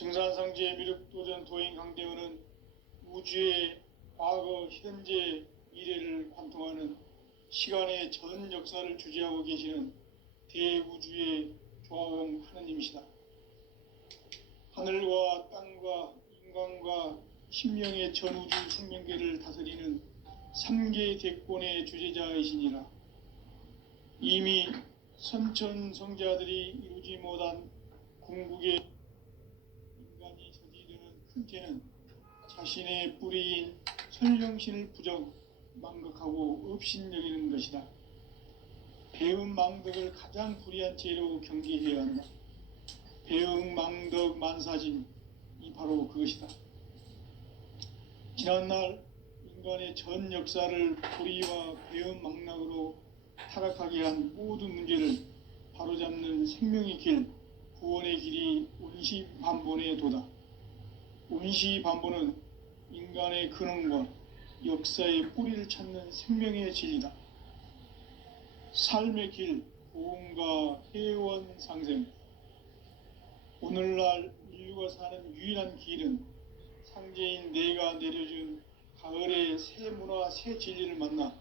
증산성지의 미륵도전 도인 강대원은 우주의 과거, 현재, 미래를 관통하는 시간의 전 역사를 주재하고 계시는 대우주의 조화공 하느님이시다. 하늘과 땅과 인간과 신명의 전우주 생명계를 다스리는 3계 대권의 주재자이시니라. 이미 선천성자들이 이루지 못한 궁극의 인간이 저지르는 큰 죄는 자신의 뿌리인 설령신을 부정, 망각하고 업신여기는 것이다. 배음 망덕을 가장 불의한 죄로 경계해야 한다. 배음 망덕 만사진이 바로 그것이다. 지난날 인간의 전 역사를 불의와 배음 망락으로 타락하게 한 모든 문제를 바로잡는 생명의 길, 구원의 길이 운시반본의 도다. 운시반본은 인간의 근원과 역사의 뿌리를 찾는 생명의 진리다. 삶의 길, 고음과 회원 상생. 오늘날 인류가 사는 유일한 길은 상제인 내가 내려준 가을의 새 문화, 새 진리를 만나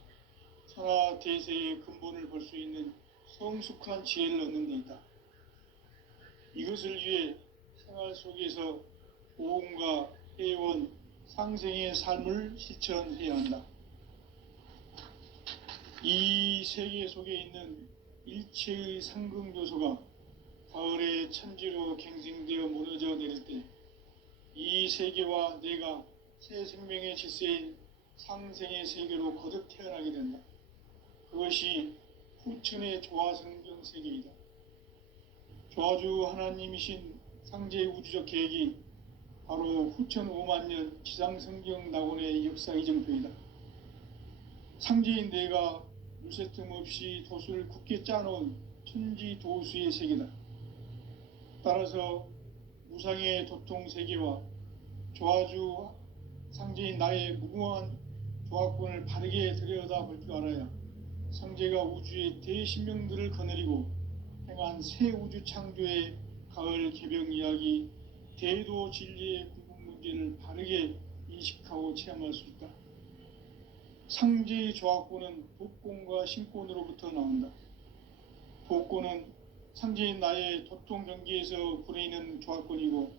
천하 대세의 근본을 볼 수 있는 성숙한 지혜를 얻는 데 있다. 이것을 위해 생활 속에서 고음과 회원, 상생의 삶을 실천해야 한다. 이 세계 속에 있는 일체의 상승요소가 가을의 천지로 갱생되어 무너져 내릴 때 이 세계와 내가 새 생명의 질서인 상생의 세계로 거듭 태어나게 된다. 그것이 후천의 조화성경 세계이다. 조화주 하나님이신 상제의 우주적 계획이 바로 후천 5만년 지상성경 낙원의 역사 이정표이다. 상제인 내가 물새 틈 없이 도수를 굳게 짜놓은 천지도수의 세계다. 따라서 무상의 도통세계와 조화주 상제인 나의 무궁한 조화권을 바르게 들여다볼 줄 알아야 상제가 우주의 대신명들을 거느리고 행한 새 우주 창조의 가을 개병 이야기, 대도 진리의 궁극 문제를 바르게 인식하고 체험할 수 있다. 상제의 조화권은 도권과 신권으로부터 나온다. 도권은 상제인 나의 도통 경계에서 부리는 조화권이고,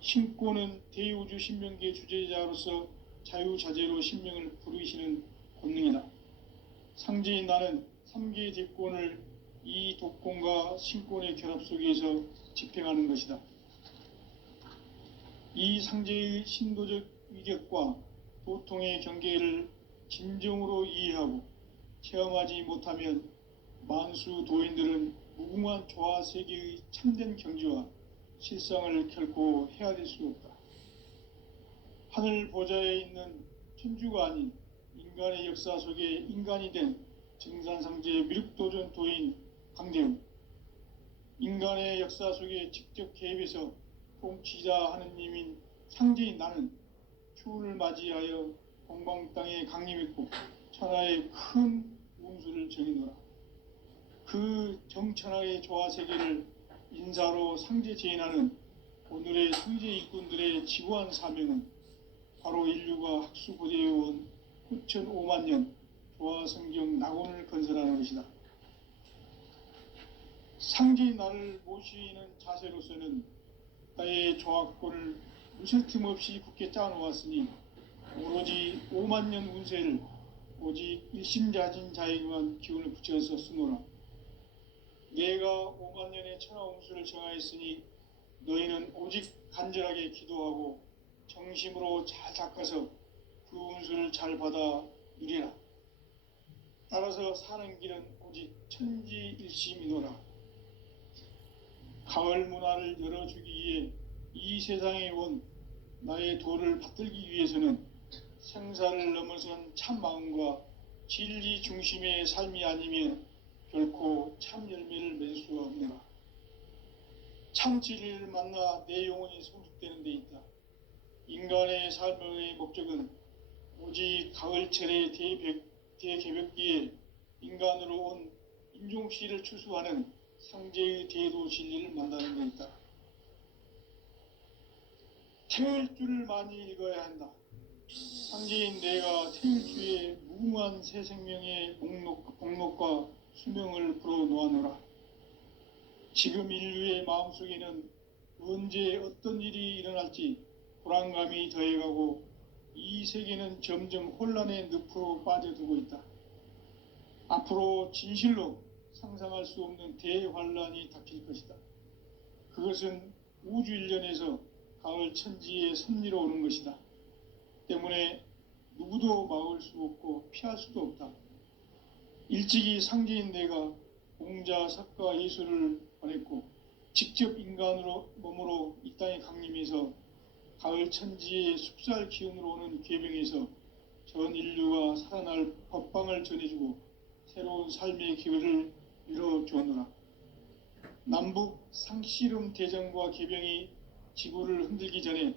신권은 대우주 신명계 주재자로서 자유자재로 신명을 부르시는 권능이다. 상제인 나는 3계 대권을 이 도권과 신권의 결합 속에서 집행하는 것이다. 이 상제의 신도적 위격과 도통의 경계를 진정으로 이해하고 체험하지 못하면 만수 도인들은 무궁한 조화 세계의 참된 경지와 실상을 결코 헤아릴 수 없다. 하늘 보좌에 있는 천주가 아닌 인간의 역사 속에 인간이 된 증산상제 미륵도전 도인 강대우, 인간의 역사 속에 직접 개입해서 통치자 하느님인 상제인 나는 추운을 맞이하여 동방 땅에 강림했고 천하의 큰 운수를 정해놓으라. 그 정천하의 조화세계를 인사로 상제 제인하는 오늘의 상제 일꾼들의 지구한 사명은 바로 인류가 학수고대해온 후천 5만년 조화성경 낙원을 건설하는 것이다. 상제인 나를 모시는 자세로서는 나의 조화권을 무슨 틈 없이 굳게 짜놓았으니 오로지 5만년 운세를 오직 일심자진 자에게만 기운을 붙여서 쓰노라. 내가 5만년의 천하운수를 정하였으니 너희는 오직 간절하게 기도하고 정심으로 잘 닦아서 그 운수를 잘 받아 누리라. 따라서 사는 길은 오직 천지일심이노라. 가을 문화를 열어주기 위해 이 세상에 온 나의 도를 받들기 위해서는 생사를 넘어선 참 마음과 진리 중심의 삶이 아니면 결코 참 열매를 맺을 수가 없노라. 참 진리를 만나 내 영혼이 성숙되는 데 있다. 인간의 삶의 목적은 오직 가을철의 대개벽기에 인간으로 온 인종시를 추수하는 상제의 대도 진리를 만나는 데 있다. 태일주를 많이 읽어야 한다. 상제인 내가 태일주의 무궁한 새 생명의 목록과 수명을 풀어놓아노라. 지금 인류의 마음속에는 언제 어떤 일이 일어날지 불안감이 더해가고 이 세계는 점점 혼란의 늪으로 빠져들고 있다. 앞으로 진실로 상상할 수 없는 대환란이 닥칠 것이다. 그것은 우주 일련에서 가을 천지의 섭리로 오는 것이다. 때문에 누구도 막을 수 없고 피할 수도 없다. 일찍이 상제인 내가 공자, 석가, 예수를 보냈고 직접 인간으로 몸으로 이 땅에 강림해서 가을 천지의 숙살 기운으로 오는 계병에서 전 인류가 살아날 법방을 전해주고 새로운 삶의 기회를 열어주었노라. 남북 상씨름 대전과 계병이 지구를 흔들기 전에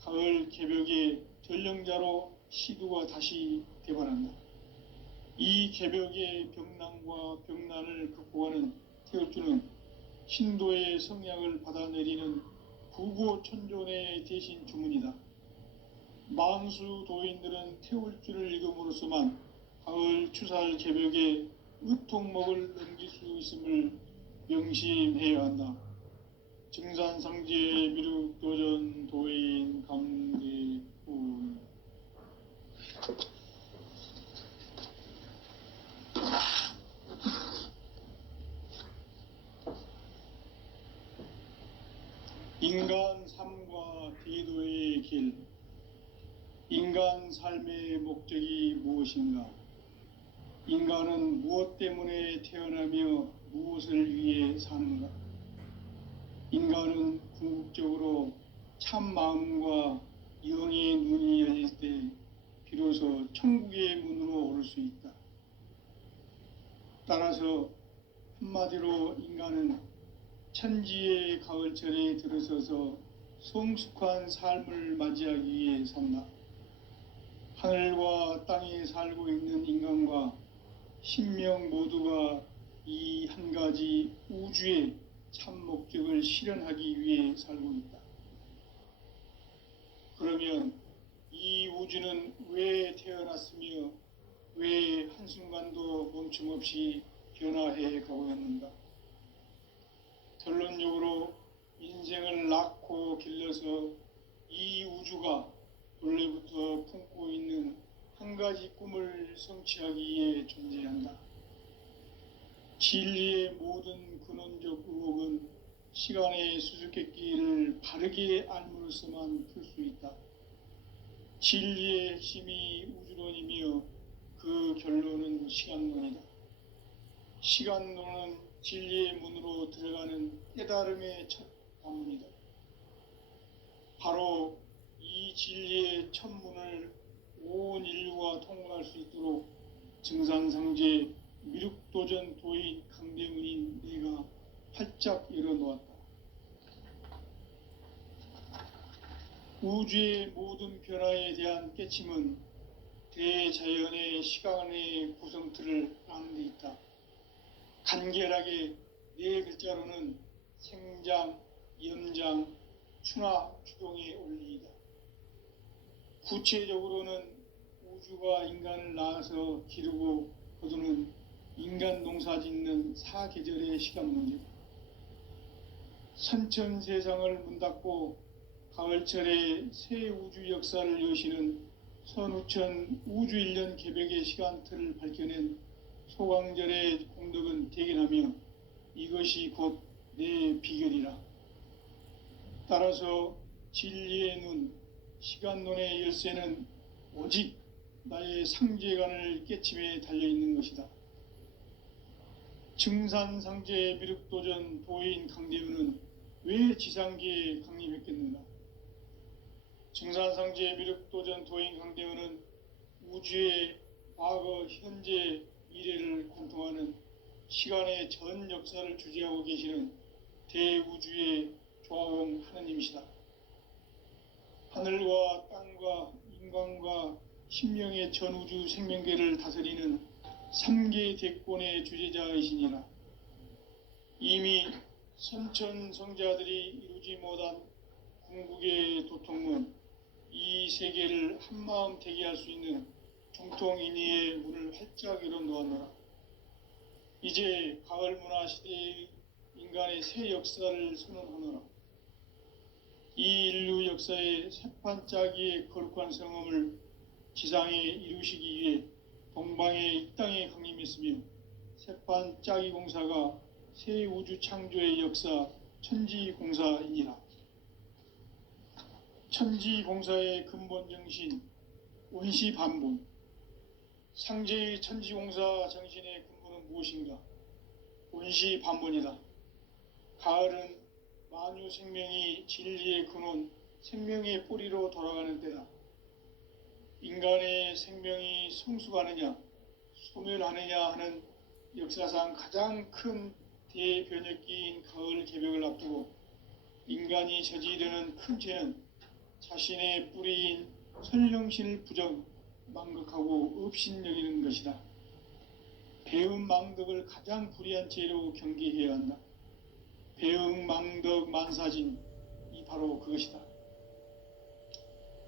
가을 개벽의 전령자로 시두가 다시 대반한다. 이 개벽의 병난과 병난을 극복하는 태울주는 신도의 성약을 받아내리는 구고천존의 대신 주문이다. 만수 도인들은 태울주를 읽음으로써만 가을 추살 개벽의 의통목을 넘길 수 있음을 명심해야 한다. 증산상제 미륵도전 도인 강대훈. 인간 삶과 대도의 길. 인간 삶의 목적이 무엇인가? 인간은 무엇 때문에 태어나며 무엇을 위해 사는가? 인간은 궁극적으로 참 마음과 영의 눈이 열릴 때 비로소 천국의 문으로 오를 수 있다. 따라서 한마디로 인간은 천지의 가을철에 들어서서 성숙한 삶을 맞이하기 위해 산다. 하늘과 땅에 살고 있는 인간과 신명 모두가 이 한 가지 우주의 참 목적을 실현하기 위해 살고 있다. 그러면 이 우주는 왜 태어났으며 왜 한순간도 멈춤없이 변화해 가고 있는가? 결론적으로 인생을 낳고 길러서 이 우주가 본래부터 품고 있는 한 가지 꿈을 성취하기 위해 존재한다. 진리의 모든 근원적 의혹은 시간의 수수께끼를 바르게 알므로써만 풀 수 있다. 진리의 핵심이 우주론이며 그 결론은 시간론이다. 시간론은 진리의 문으로 들어가는 깨달음의 첫 관문이다. 바로 이 진리의 첫 문을 온 인류가 통과할 수 있도록 증산상제 미륵도전 도인 강대훈인 내가 활짝 열어놓았다. 우주의 모든 변화에 대한 깨침은 대자연의 시간의 구성틀을 아는 데 있다. 간결하게 네 글자로는 생장, 염장, 추나 추동의 원리이다. 구체적으로는 우주가 인간을 낳아서 기르고 거두는 인간 농사 짓는 사계절의 시간론이다. 선천세상을 문닫고 가을철에 새 우주 역사를 여시는 선우천 우주일년 개벽의 시간틀을 밝혀낸 소광절의 공덕은 대견하며 이것이 곧 내 비결이라. 따라서 진리의 눈, 시간론의 열쇠는 오직 나의 상제관을 깨침에 달려있는 것이다. 증산상제 미륵도전 도인 강대훈은 왜 지상계에 강림했겠는가? 증산상제 미륵도전 도인 강대훈은 우주의 과거, 현재, 미래를 관통하는 시간의 전 역사를 주재하고 계시는 대우주의 조화원 하느님이시다. 하늘과 땅과 인간과 신명의 전우주 생명계를 다스리는 3개 대권의 주재자이시니라. 이미 선천성자들이 이루지 못한 동북의 도통문, 이 세계를 한마음 되게 할 수 있는 중통인의의 문을 활짝 열어 놓았노라. 이제 가을 문화 시대의 인간의 새 역사를 선언하노라. 이 인류 역사의 새판짜기의 거룩한 성음을 지상에 이루시기 위해 동방의 이 땅에 강림했으며 새판짜기 공사가 새 우주 창조의 역사 천지공사이니라. 천지공사의 근본 정신 원시반본. 상제의 천지공사 정신의 근본은 무엇인가? 원시반본이다. 가을은 만유 생명이 진리의 근원, 생명의 뿌리로 돌아가는 때다. 인간의 생명이 성숙하느냐, 소멸하느냐 하는 역사상 가장 큰 대변혁기인 가을 개벽을 앞두고 인간이 저지르는 큰 죄는 자신의 뿌리인 선령신을 부정, 망극하고 업신여기는 것이다. 배은망덕을 가장 불의한 죄로 경계해야 한다. 배은망덕 만사진이 바로 그것이다.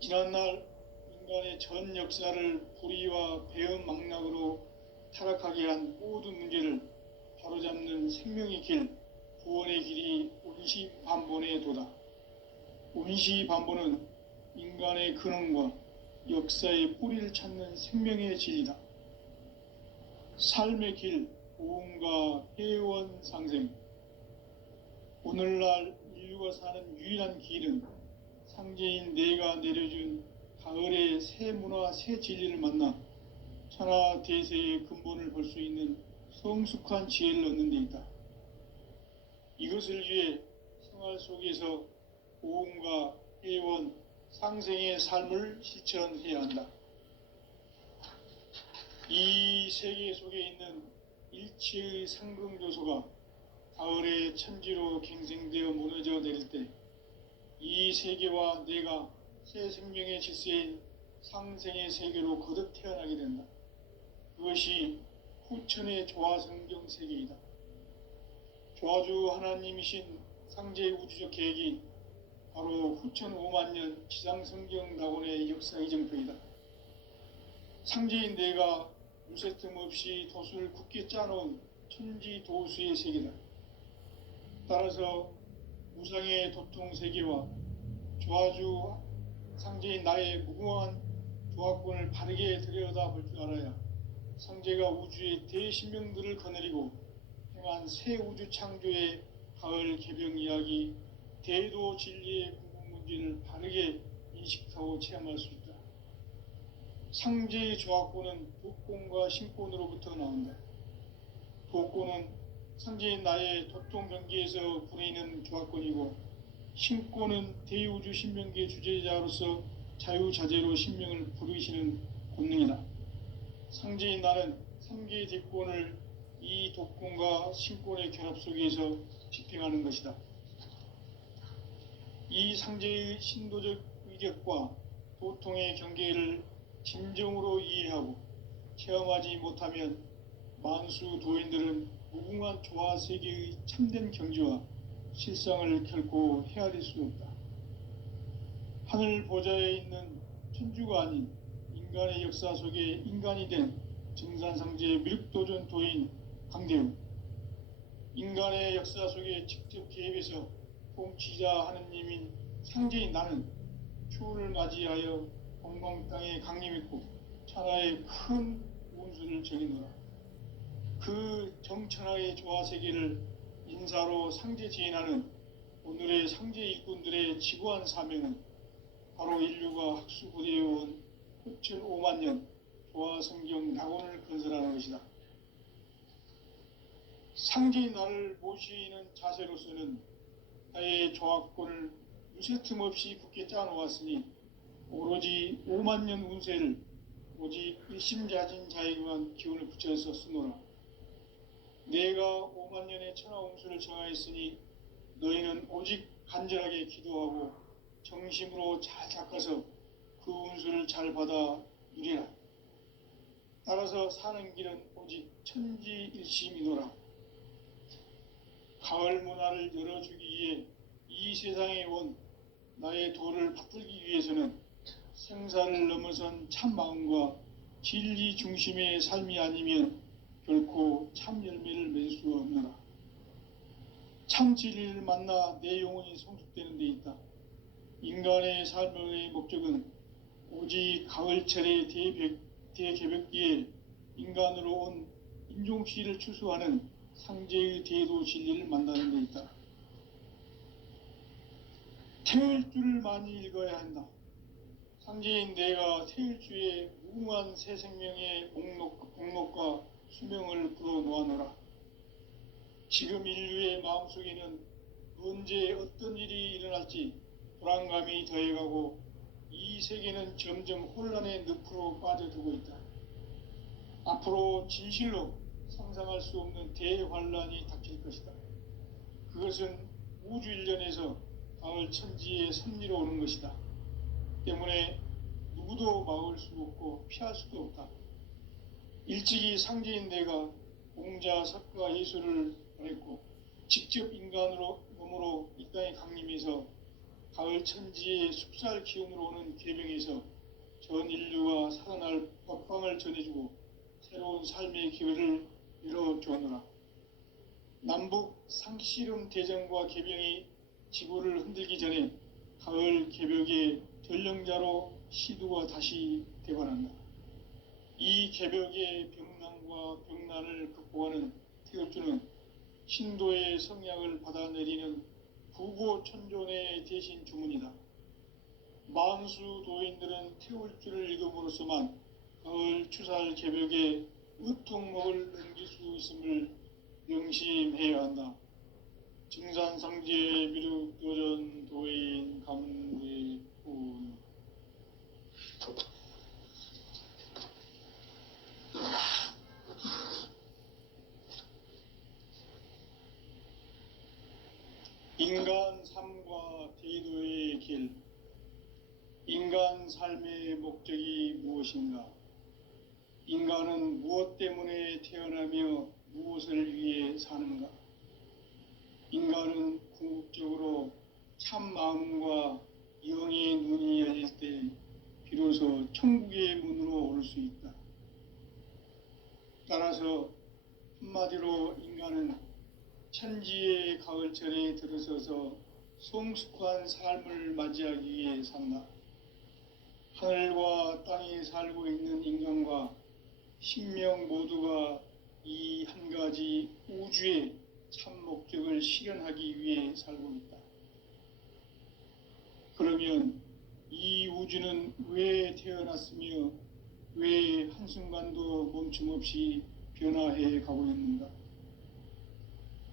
지난날 인간의 전 역사를 불의와 배은망락으로 타락하게 한 모든 문제를 바로잡는 생명의 길, 구원의 길이 원시반본의 도다. 원시반본은 인간의 근원과 역사의 뿌리를 찾는 생명의 진리다. 삶의 길, 고음과 회원 상생. 오늘날 인류가 사는 유일한 길은 상제인 내가 내려준 가을의 새 문화, 새 진리를 만나 천하 대세의 근본을 볼 수 있는 성숙한 지혜를 얻는 데 있다. 이것을 위해 생활 속에서 고음과 회원, 상생의 삶을 실천해야 한다. 이 세계 속에 있는 일체의 상승요소가 가을의 천지로 갱생되어 무너져 내릴 때 이 세계와 내가 새 생명의 질서인 상생의 세계로 거듭 태어나게 된다. 그것이 후천의 조화성경 세계이다. 조화주 하나님이신 상제의 우주적 계획이 바로 후천 5만 년 지상성경 낙원의 역사의 정표이다. 상제인 내가 유세틈 없이 도수를 굳게 짜놓은 천지도수의 세계다. 따라서 무상의 도통세계와 조화주 상제인 나의 무궁한 조화권을 바르게 들여다볼 줄 알아야 상제가 우주의 대신명들을 거느리고 행한 새 우주 창조의 가을 개병 이야기, 대도 진리의 궁극 문제를 바르게 인식하고 체험할 수 있다. 상제의 조화권은 도권과 신권으로부터 나온다. 도권은 상제인 나의 도통 경계에서 부리는 조화권이고, 신권은 대우주 신명계 주제자로서 자유자재로 신명을 부르시는 권능이다. 상제인 나는 3개의 대권을 이 도권과 신권의 결합 속에서 집행하는 것이다. 이 상제의 신도적 위격과 도통의 경계를 진정으로 이해하고 체험하지 못하면 만수 도인들은 무궁한 조화 세계의 참된 경지와 실상을 결코 헤아릴 수 없다. 하늘 보좌에 있는 천주가 아닌 인간의 역사 속에 인간이 된 정산상제의 미륵도전 도인 강대우, 인간의 역사 속에 직접 개입해서 통치자 하느님인 상제인 나는 추운을 맞이하여 동방 땅에 강림했고 천하의 큰 운수를 정의노라. 그 정천하의 조화세계를 인사로 상제 제인하는 오늘의 상제 일꾼들의 지구한 사명은 바로 인류가 학수고대해온 후천 5만 년 조화성경 낙원을 건설하는 것이다. 상제인 나를 모시는 자세로서는 나의 조화권을 유세틈 없이 굳게 짜놓았으니 오로지 5만 년 운세를 오직 일심자진 자에게만 기운을 붙여서 쓰노라. 내가 5만 년의 천하 운수를 정하였으니 너희는 오직 간절하게 기도하고 정심으로 잘 닦아서 그 운수를 잘 받아 누리라. 따라서 사는 길은 오직 천지일심이노라. 가을 문화를 열어주기 위해 이 세상에 온 나의 도를 받들기 위해서는 생사를 넘어선 참 마음과 진리 중심의 삶이 아니면 결코 참 열매를 맺을 수 없노라. 참 진리를 만나 내 영혼이 성숙되는 데 있다. 인간의 삶의 목적은 오직 가을철의 대개벽기에 인간으로 온 인종씨를 추수하는 상제의 대도 진리를 만나는 데 있다. 태을 줄을 많이 읽어야 한다. 상제인 내가 태일주의 무궁한 새 생명의 목록과 수명을 불어놓아노라. 지금 인류의 마음속에는 언제 어떤 일이 일어날지 불안감이 더해가고 이 세계는 점점 혼란의 늪으로 빠져들고 있다. 앞으로 진실로 상상할 수 없는 대환란이 닥칠 것이다. 그것은 우주 일련에서 가을 천지의 섭리로 오는 것이다. 때문에 누구도 막을 수 없고 피할 수도 없다. 일찍이 상제인 내가 공자, 석가, 예수를 보냈고 직접 인간으로 몸으로 이 땅에 강림해서 가을 천지의 숲살 기운으로 오는 계명에서 전 인류가 살아날 법방을 전해주고 새로운 삶의 기회를 열어주었노라. 남북 상씨름 대전과 개병이 지구를 흔들기 전에 가을 개벽의 전령자로 시두가 다시 되관한다. 이 개벽의 병난과 병난을 극복하는 태극주는 신도의 성약을 받아내리는 부고천존의 대신 주문이다. 만수 도인들은 태울주를 읽음으로써만 가을 추살 개벽의 으통목을 넘길 수 있음을 명심해야 한다. 증산상제 미륵도전 도인 감대군. 인간 삶과 대도의 길. 인간 삶의 목적이 무엇인가? 인간은 무엇 때문에 태어나며 무엇을 위해 사는가? 인간은 궁극적으로 참 마음과 영의 눈이 열릴 때 비로소 천국의 문으로 오를 수 있다. 따라서 한마디로 인간은 천지의 가을철에 들어서서 성숙한 삶을 맞이하기 위해 산다. 하늘과 땅에 살고 있는 인간과 신명 모두가 이 한 가지 우주의 참 목적을 실현하기 위해 살고 있다. 그러면 이 우주는 왜 태어났으며 왜 한순간도 멈춤없이 변화해 가고 있는가?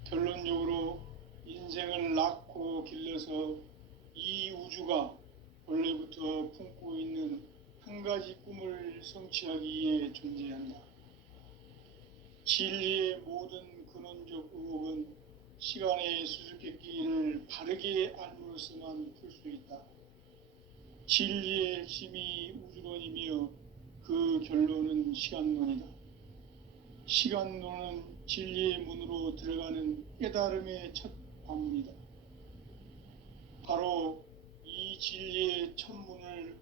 결론적으로 인생을 낳고 길러서 이 우주가 원래부터 품고 있는 한 가지 꿈을 성취하기 위해 존재한다. 진리의 모든 근원적 의혹은 시간의 수수께끼를 바르게 알므로서만 풀 수 있다. 진리의 핵심이 우주론이며 그 결론은 시간론이다. 시간론은 진리의 문으로 들어가는 깨달음의 첫 관문이다. 바로 이 진리의 첫 문을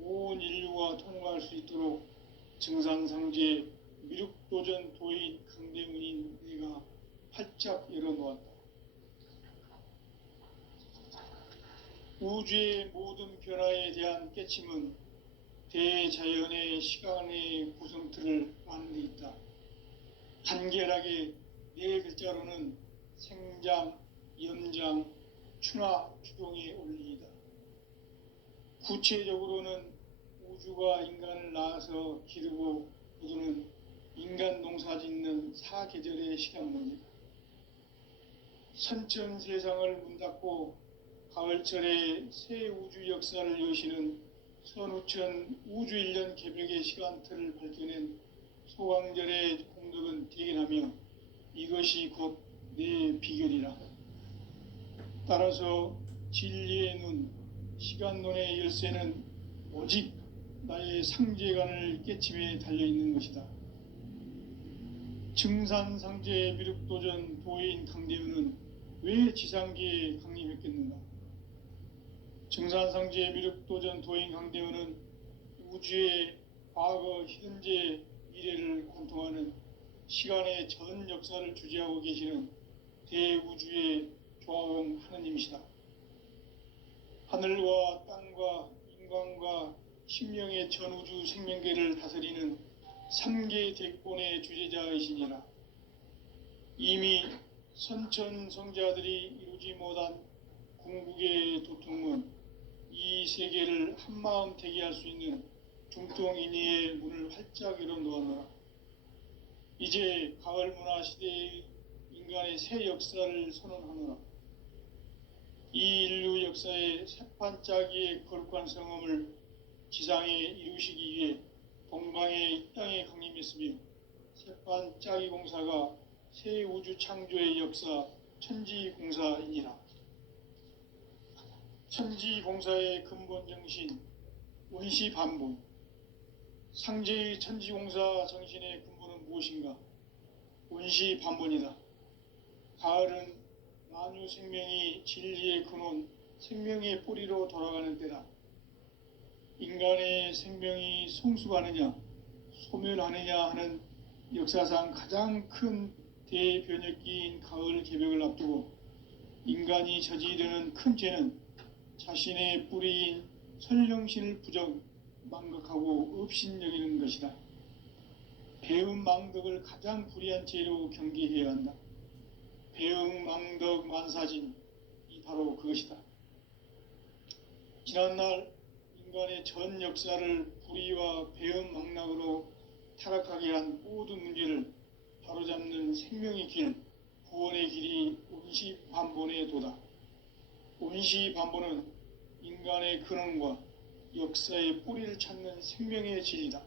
온 인류가 통과할 수 있도록 증산상제 미륵도전 도인 강대문인 내가 활짝 열어놓았다. 우주의 모든 변화에 대한 깨침은 대자연의 시간의 구성틀을 아는 데 있다. 간결하게 네 글자로는 생장, 연장, 추나 추동의 원리이다. 구체적으로는 우주가 인간을 낳아서 기르고 거두는 인간 농사 짓는 사계절의 시간문이다. 선천 세상을 문닫고 가을철에 새 우주 역사를 여시는 선우천 우주일년 개벽의 시간틀을 밝혀낸 소강절의 공덕은 대견하며 이것이 곧 내 비결이라. 따라서 진리의 눈, 시간론의 열쇠는 오직 나의 상제관을 깨침에 달려있는 것이다. 증산상제 미륵도전 도인 강대우는 왜 지상계에 강림했겠는가? 증산상제 미륵도전 도인 강대원은 우주의 과거, 현재, 미래를 관통하는 시간의 전 역사를 주재하고 계시는 대우주의 조화원 하느님이시다. 하늘과 땅과 인간과 신명의 전우주 생명계를 다스리는 3계 대권의 주재자이시니라. 이미 선천성자들이 이루지 못한 궁극의 도통은 이 세계를 한마음 대기할 수 있는 중통인의의 문을 활짝 열어 놓았노라. 이제 가을 문화 시대의 인간의 새 역사를 선언하노라. 이 인류 역사의 새판짜기의 거룩한 성음을 지상에 이루시기 위해 동방의 이 땅에 강림했으며 새판짜기 공사가 새 우주 창조의 역사 천지공사이니라. 천지공사의 근본 정신 원시반본. 상제의 천지공사 정신의 근본은 무엇인가? 원시반본이다. 가을은 만유 생명이 진리의 근원, 생명의 뿌리로 돌아가는 때다. 인간의 생명이 성숙하느냐, 소멸하느냐 하는 역사상 가장 큰 대변혁기인 가을 개벽을 앞두고 인간이 저지르는 큰 죄는 자신의 뿌리인 선령신을 부정, 망각하고 업신여기는 것이다. 배음 망덕을 가장 불의한 죄로 경계해야 한다. 배음 망덕 만사진이 바로 그것이다. 지난날 인간의 전 역사를 불의와 배음 망락으로 타락하게 한 모든 문제를 바로잡는 생명의 길, 구원의 길이 원시반본의 도다. 원시반본은 인간의 근원과 역사의 뿌리를 찾는 생명의 진리다.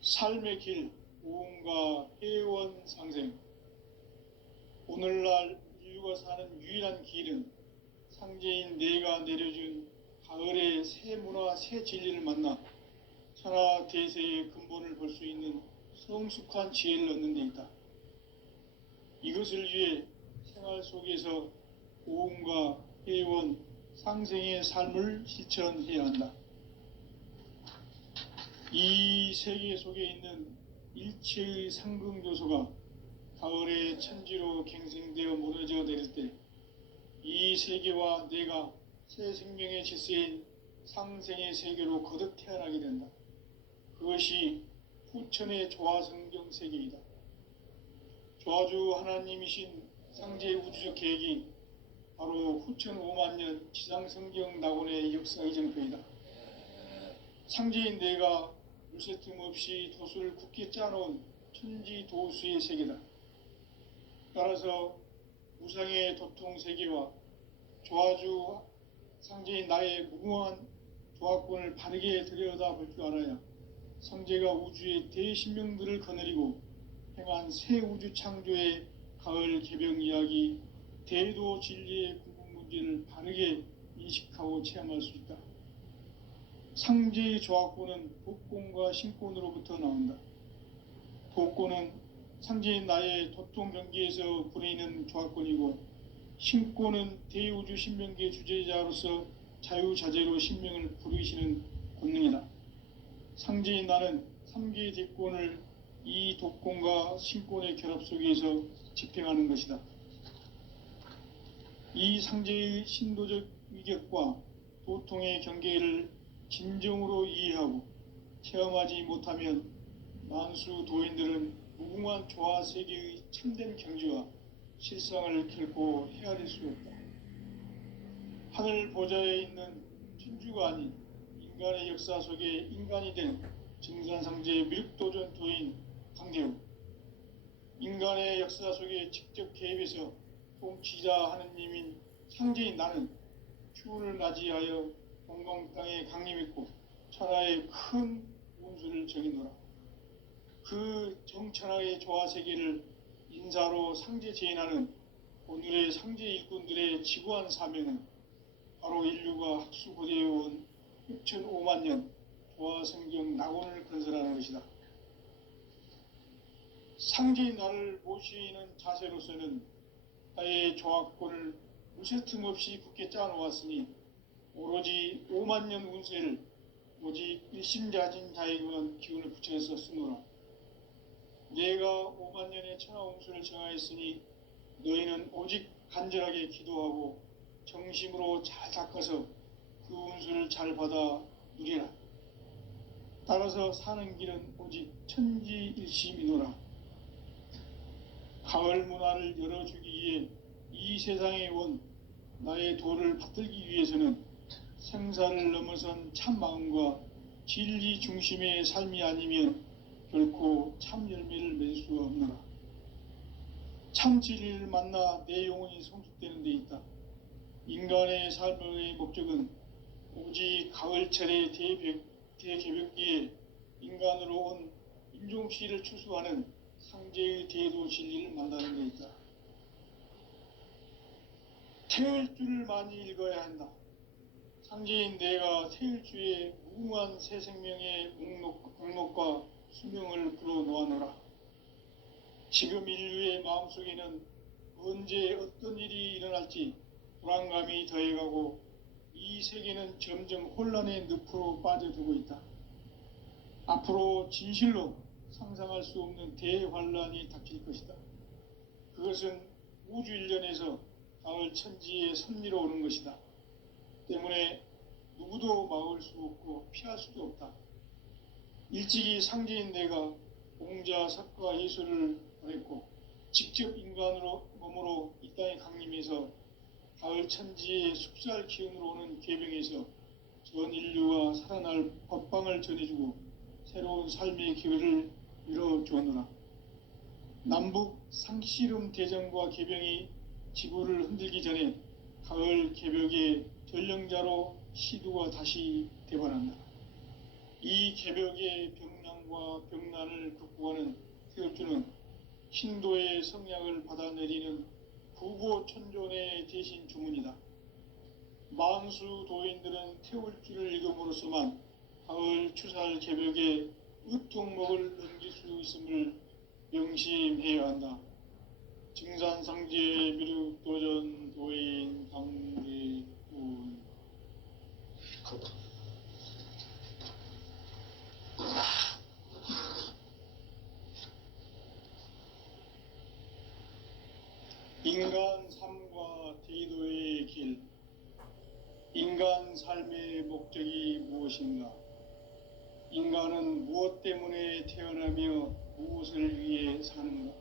삶의 길, 오음과 회원 상생. 오늘날 인류가 사는 유일한 길은 상제인 내가 내려준 가을의 새 문화, 새 진리를 만나 천하 대세의 근본을 볼 수 있는 성숙한 지혜를 얻는 데 있다. 이것을 위해 생활 속에서 오음과 회원, 상생의 삶을 실천해야 한다. 이 세계 속에 있는 일체의 상극 요소가 가을의 천지로 갱생되어 무너져 내릴 때 이 세계와 내가 새 생명의 질서인 상생의 세계로 거듭 태어나게 된다. 그것이 후천의 조화성경 세계이다. 조화주 하나님이신 상제 우주적 계획이 바로 후천 5만년 지상성경 낙원의 역사의 정표이다. 상제인 내가 물새 틈 없이 도수를 굳게 짜놓은 천지도수의 세계다. 따라서 무상의 도통 세계와 조화주 상제인 나의 무궁한 조화권을 바르게 들여다볼 줄 알아야 상제가 우주의 대신명들을 거느리고 행한 새 우주 창조의 가을 개병 이야기, 대도 진리의 궁극 문제를 바르게 인식하고 체험할 수 있다. 상제의 조화권은 도권과 신권으로부터 나온다. 도권은 상제인 나의 도통 경계에서 부리는 조화권이고, 신권은 대우주 신명계 주제자로서 자유자재로 신명을 부르시는 권능이다. 상제인 나는 3계 대권을 이 도권과 신권의 결합 속에서 집행하는 것이다. 이 상제의 신도적 위격과 도통의 경계를 진정으로 이해하고 체험하지 못하면 만수 도인들은 무궁한 조화 세계의 참된 경지와 실상을 결코 헤아릴 수 없다. 하늘 보좌에 있는 천주가 아닌 인간의 역사 속에 인간이 된 증산상제 미륵도전 도인 강대우. 인간의 역사 속에 직접 개입해서 통치자 하느님인 상제인 나는 추운을 맞이하여 동방 땅에 강림했고 천하의 큰 운수를 정해놓으라. 그 정천하의 조화세계를 인사로 상제 제인하는 오늘의 상제 일꾼들의 지구한 사명은 바로 인류가 학수고대해온 6,5만 년 조화성경 낙원을 건설하는 것이다. 상제인 나를 모시는 자세로서는 나의 조화권을 무쇠 틈 없이 굳게 짜놓았으니 오로지 5만 년 운세를 오직 일심자진 자에게만 기운을 붙여서 쓰노라. 내가 5만 년의 천하 운수를 정하였으니 너희는 오직 간절하게 기도하고 정심으로 잘 닦아서 그 운수를 잘 받아 누리라. 따라서 사는 길은 오직 천지일심이노라. 가을 문화를 열어주기 위해 이 세상에 온 나의 도를 받들기 위해서는 생사를 넘어선 참 마음과 진리 중심의 삶이 아니면 결코 참 열매를 맺을 수가 없노라. 참 진리를 만나 내 영혼이 성숙되는 데 있다. 인간의 삶의 목적은 오직 가을철의 대개벽기에 인간으로 온 인종씨를 추수하는 상제의 대도 진리를 만나는 데 있다. 태을주를 많이 읽어야 한다. 상제인 내가 태을주의 무궁한 새 생명의 목록과 수명을 불어놓아노라. 지금 인류의 마음속에는 언제 어떤 일이 일어날지 불안감이 더해가고 이 세계는 점점 혼란의 늪으로 빠져들고 있다. 앞으로 진실로 상상할 수 없는 대환란이 닥칠 것이다. 그것은 우주 일련에서 가을 천지에 선미로 오는 것이다. 때문에 누구도 막을 수 없고 피할 수도 없다. 일찍이 상제인 내가 공자, 석가, 예수를 보냈고 직접 인간으로 몸으로 이 땅에 강림해서 가을 천지의 숙살 기운으로 오는 계병에서 전 인류가 살아날 법방을 전해주고 새로운 삶의 기회를 열어주었노라. 남북 상씨름 대전과 계병이 지구를 흔들기 전에 가을 개벽의 전령자로 시두가 다시 대발한다. 이 개벽의 병난과 병난을 극복하는 태을주는 신도의 성약을 받아내리는 부고천존의 대신 주문이다. 만수 도인들은 태울주를 읽음으로써만 가을 추살 개벽의 으통목을 넘길 수 있음을 명심해야 한다. 증산상제 미륵도전 도인 강대군. 인간 삶과 대도의 길. 인간 삶의 목적이 무엇인가? 인간은 무엇 때문에 태어나며 무엇을 위해 사는가?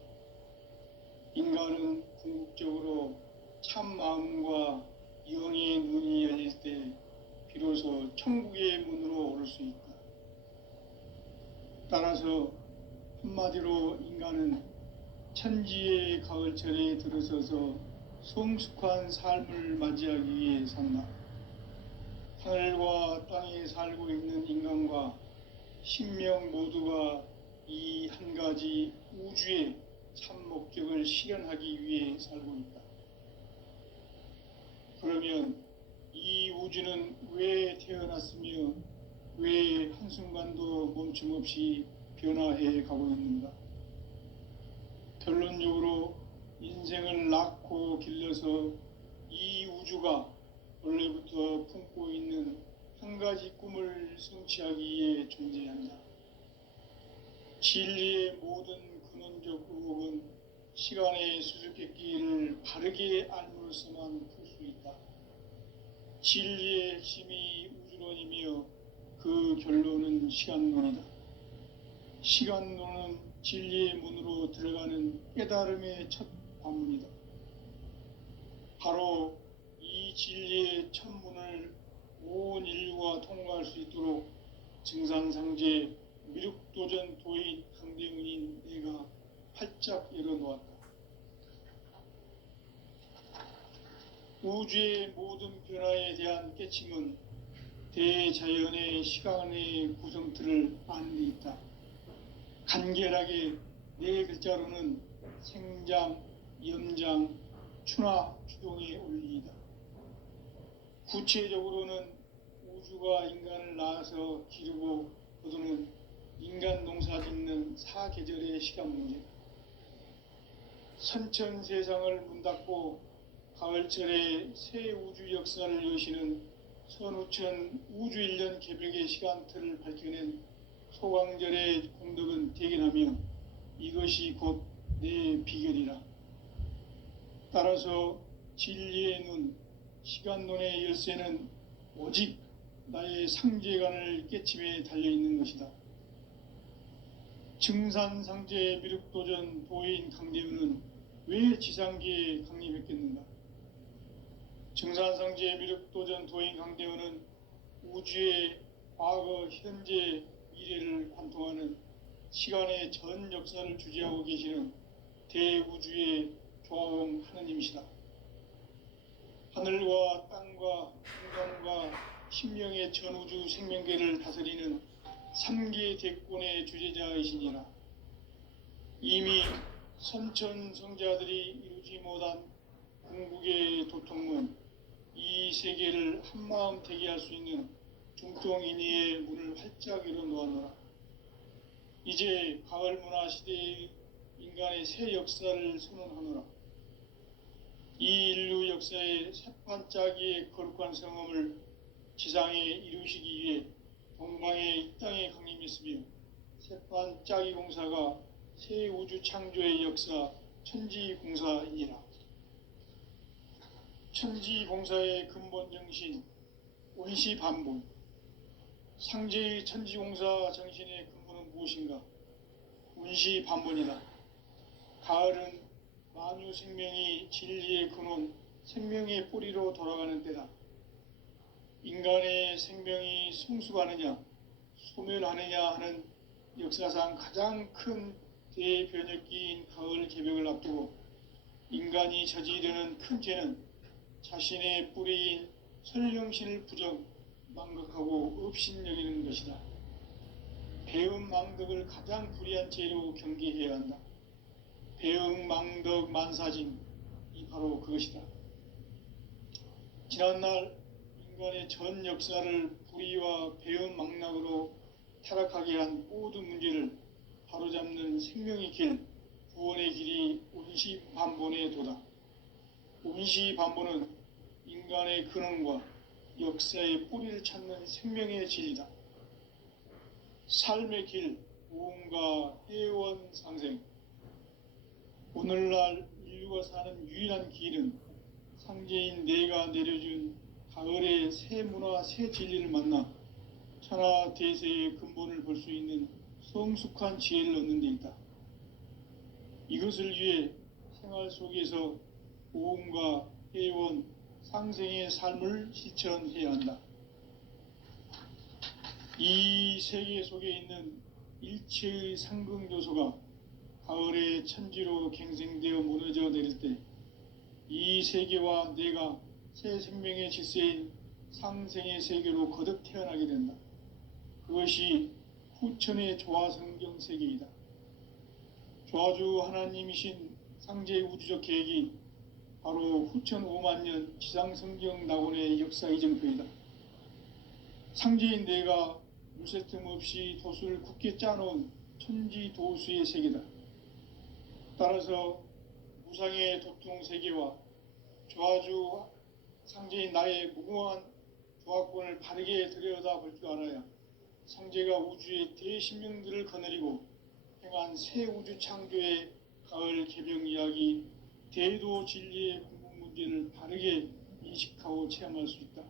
인간은 궁극적으로 참 마음과 영의 눈이 열릴 때 비로소 천국의 문으로 오를 수 있다. 따라서 한마디로 인간은 천지의 가을철에 들어서서 성숙한 삶을 맞이하기 위해 산다. 하늘과 땅에 살고 있는 인간과 신명 모두가 이 한 가지 우주의 참 목적을 실현하기 위해 살고 있다. 그러면 이 우주는 왜 태어났으며 왜 한순간도 멈춤 없이 변화해 가고 있는가? 결론적으로 인생을 낳고 길러서 이 우주가 원래부터 품고 있는 한 가지 꿈을 성취하기 위해 존재한다. 진리의 모든 근원적 의혹은 시간의 수수께끼를 바르게 알므로서만 풀 수 있다. 진리의 핵심이 우주론이며 그 결론은 시간론이다. 시간론은 진리의 문으로 들어가는 깨달음의 첫 관문이다. 바로 이 진리의 첫 문을 온 인류가 통과할 수 있도록 증산상제 미륵도전 도인 강대문인 내가 활짝 열어놓았다. 우주의 모든 변화에 대한 깨침은 대자연의 시간의 구성틀을 아는 데 있다. 간결하게 네 글자로는 생장, 염장, 추나, 추동의 원리이다. 구체적으로는 우주가 인간을 낳아서 기르고 거두는 인간 농사 짓는 사계절의 시간 문제다. 선천 세상을 문 닫고 가을철에 새 우주 역사를 여시는 선우천 우주일년 개벽의 시간틀을 밝혀낸 소강절의 공덕은 대견하며 이것이 곧 내 비결이라. 따라서 진리의 눈, 시간론의 열쇠는 오직 나의 상제관을 깨침에 달려있는 것이다. 증산상제 미륵도전 도인 강대우는 왜 지상계에 강림했겠는가? 증산상제 미륵도전 도인 강대우는 우주의 과거, 현재, 미래를 관통하는 시간의 전 역사를 주재하고 계시는 대우주의 조화원 하느님이시다. 하늘과 땅과 인간과 심령의 전우주 생명계를 다스리는 3계 대권의 주재자이시니라. 이미 선천성자들이 이루지 못한 궁극의 도통문, 이 세계를 한마음 되게 할 수 있는 중통인의의 문을 활짝 열어 놓았노라. 이제 가을 문화 시대의 인간의 새 역사를 선언하노라. 이 인류 역사의 새판짜기의 거룩한 성험을 지상에 이루시기 위해 동방의 이 땅에 강림했으며 새판짜기 공사가 새 우주 창조의 역사 천지공사이니라. 천지공사의 근본 정신 원시반본, 상제의 천지공사 정신의 근본은 무엇인가? 원시반본이다. 가을은 만유 생명이 진리의 근원, 생명의 뿌리로 돌아가는 때다. 인간의 생명이 성숙하느냐, 소멸하느냐 하는 역사상 가장 큰 대변혁기인 가을 개벽을 앞두고 인간이 저지르는 큰 죄는 자신의 뿌리인 설령신을 부정, 망각하고 업신여기는 것이다. 배음 망덕을 가장 불의한 죄로 경계해야 한다. 배음 망덕 만사징, 이 바로 그것이다. 지난날 인간의 전 역사를 불의와 배음 망락으로 타락하게 한 모든 문제를 바로잡는 생명의 길, 구원의 길이 온시반본의 도다. 온시반본은 인간의 근원과 역사의 뿌리를 찾는 생명의 진리다. 삶의 길, 무언가 해원 상생. 오늘날 인류가 사는 유일한 길은 상제인 내가 내려준 가을의 새 문화, 새 진리를 만나 천하 대세의 근본을 볼 수 있는 성숙한 지혜를 얻는 데 있다. 이것을 위해 생활 속에서 모험과 해원, 상생의 삶을 실천해야 한다. 이 세계 속에 있는 일체의 상극 요소가 가을의 천지로 갱생되어 무너져 내릴 때 이 세계와 내가 새 생명의 질서인 상생의 세계로 거듭 태어나게 된다. 그것이 후천의 조화성경 세계이다. 조화주 하나님이신 상제의 우주적 계획이 바로 후천 5만년 지상성경 낙원의 역사 이정표이다. 상제인 내가 물새 틈 없이 도수를 굳게 짜놓은 천지도수의 세계다. 따라서 무상의 도통 세계와 조화주 상제인 나의 무궁한 조화권을 바르게 들여다볼 줄 알아야 상제가 우주의 대신명들을 거느리고 행한 새 우주 창조의 가을 개병 이야기, 대도 진리의 궁극 문제를 바르게 인식하고 체험할 수 있다.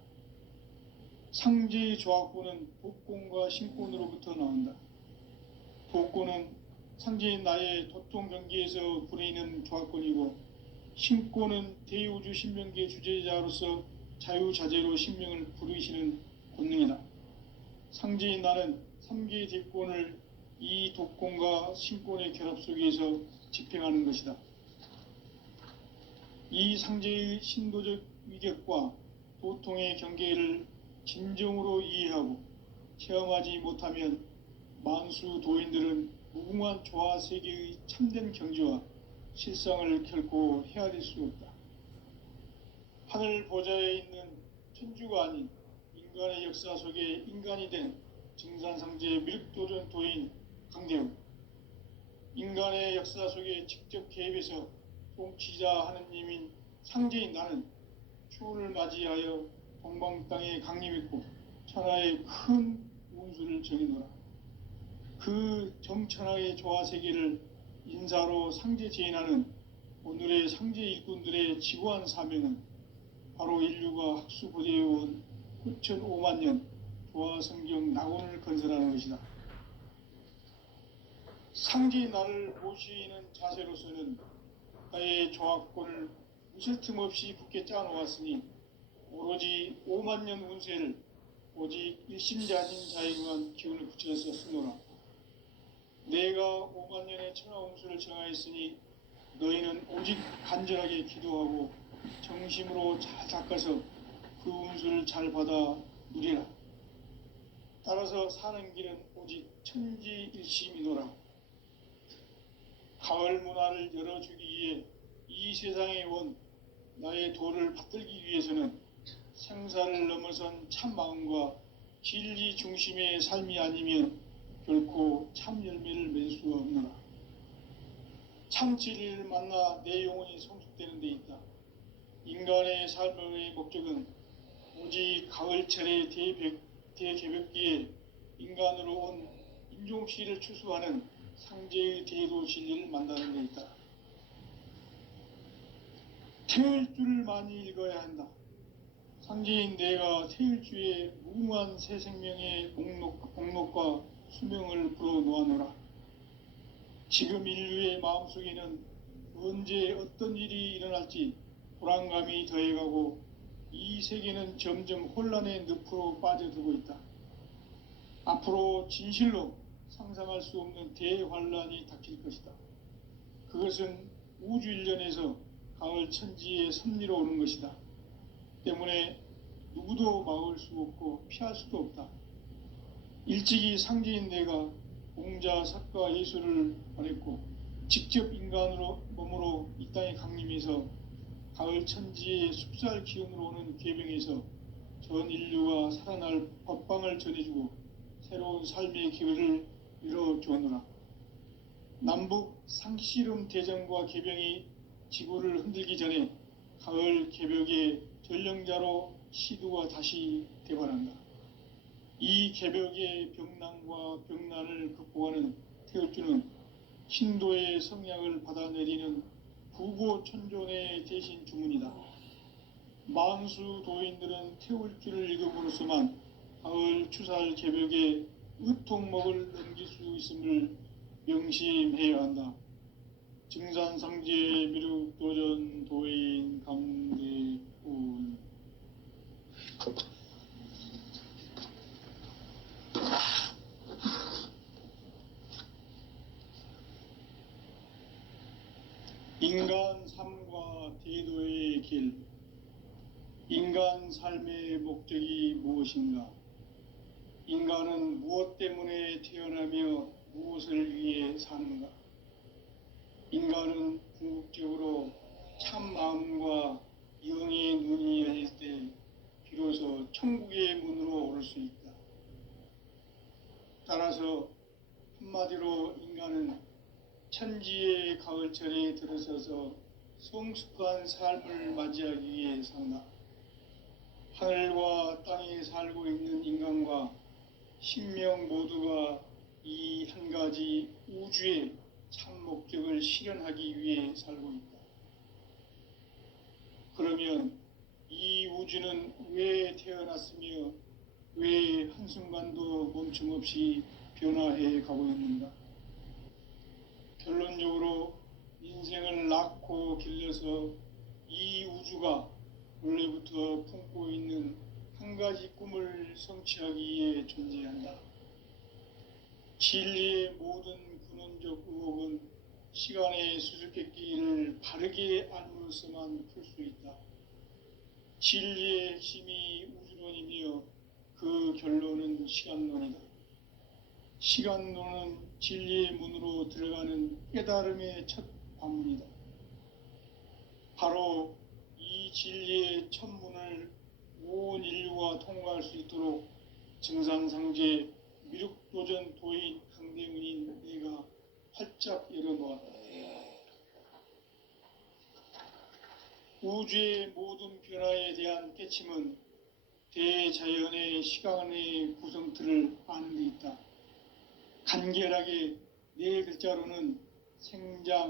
상제의 조화권은 복권과 신권으로부터 나온다. 복권은 상제인 나의 도통 경계에서 부리는 조화권이고, 신권은 대우주 신명계 주제자로서 자유자재로 신명을 부르시는 권능이다. 상제인 나는 3개의 대권을 이 독권과 신권의 결합 속에서 집행하는 것이다. 이 상제의 신도적 위격과 도통의 경계를 진정으로 이해하고 체험하지 못하면 만수 도인들은 무궁한 조화 세계의 참된 경지와 실상을 결코 헤아릴 수 없다. 하늘 보좌에 있는 천주가 아닌 인간의 역사 속에 인간이 된 증산상제 미륵도전 도인 강대우, 인간의 역사 속에 직접 개입해서 통치자 하느님인 상제인 나는 추운을 맞이하여 동방 땅에 강림했고 천하의 큰 운수를 정해놓으라. 그 정천하의 조화 세계를 인사로 상제 제인하는 오늘의 상제 일꾼들의 지구한 사명은 바로 인류가 학수고대해온 9,500만 년 조화성경 낙원을 건설하는 것이다. 상제의 나를 모시는 자세로서는 나의 조합권을 무쇠 틈 없이 굳게 짜놓았으니 오로지 5만 년 운세를 오직 일심자진 자에게만 기운을 붙여서 쓰노라. 내가 5만 년의 천하 운수를 정하였으니 너희는 오직 간절하게 기도하고 정심으로 잘 닦아서 그 운수를 잘 받아 누리라. 따라서 사는 길은 오직 천지일심이노라. 가을 문화를 열어주기 위해 이 세상에 온 나의 도를 받들기 위해서는 생사를 넘어선 참 마음과 진리 중심의 삶이 아니면 결코 참 열매를 맺을 수가 없노라. 참 진리를 만나 내 영혼이 성숙되는 데 있다. 인간의 삶의 목적은 오직 가을철의 대개벽기에 인간으로 온 인종시를 추수하는 상제의 대도 진리를 만나는 데 있다. 태일주를 많이 읽어야 한다. 상제인 내가 태일주의 무궁한 새 생명의 목록과 수명을 불어놓아노라. 지금 인류의 마음속에는 언제 어떤 일이 일어날지 불안감이 더해가고 이 세계는 점점 혼란의 늪으로 빠져들고 있다. 앞으로 진실로 상상할 수 없는 대환란이 닥칠 것이다. 그것은 우주 일련에서 가을 천지의 섭리로 오는 것이다. 때문에 누구도 막을 수 없고 피할 수도 없다. 일찍이 상제인 내가 공자, 석가, 예수를 보냈고 직접 인간으로 몸으로 이 땅에 강림해서 가을 천지의 숲살 기운으로 오는 계병에서 전 인류가 살아날 법방을 전해주고 새로운 삶의 기회를 이뤄주었노라. 남북 상씨름 대전과 계병이 지구를 흔들기 전에 가을 개벽의 전령자로 시두가 다시 대발한다. 이 개벽의 병난과 병난을 극복하는 태울주는 신도의 성약을 받아내리는 부고천존의 대신 주문이다. 만수 도인들은 태울주를 읽음으로써만 가을 추살 개벽의 의통목을 넘길 수 있음을 명심해야 한다. 증산상제 미륵도전 도인 감대운. 인간 삶과 대도의 길. 인간 삶의 목적이 무엇인가? 인간은 무엇 때문에 태어나며 무엇을 위해 사는가? 인간은 궁극적으로 참 마음과 영의 눈이 열릴 때 비로소 천국의 문으로 오를 수 있다. 따라서 한마디로 인간은 천지의 가을철에 들어서서 성숙한 삶을 맞이하기 위해 산다. 하늘과 땅에 살고 있는 인간과 신명 모두가 이 한 가지 우주의 참 목적을 실현하기 위해 살고 있다. 그러면 이 우주는 왜 태어났으며 왜 한순간도 멈춤없이 변화해 가고 있는가? 결론적으로 인생을 낳고 길러서 이 우주가 원래부터 품고 있는 한 가지 꿈을 성취하기 위해 존재한다. 진리의 모든 근원적 의혹은 시간의 수수께끼를 바르게 알므로서만 풀 수 있다. 진리의 핵심이 우주론이며 그 결론은 시간론이다. 시간론은 진리의 문으로 들어가는 깨달음의 첫 관문이다. 바로 이 진리의 첫 문을 온 인류가 통과할 수 있도록 증산상제 미륵도전 도인 강대훈인 내가 활짝 열어놓았다. 우주의 모든 변화에 대한 깨침은 대자연의 시간의 구성틀을 아는 데 있다. 간결하게 네 글자로는 생장,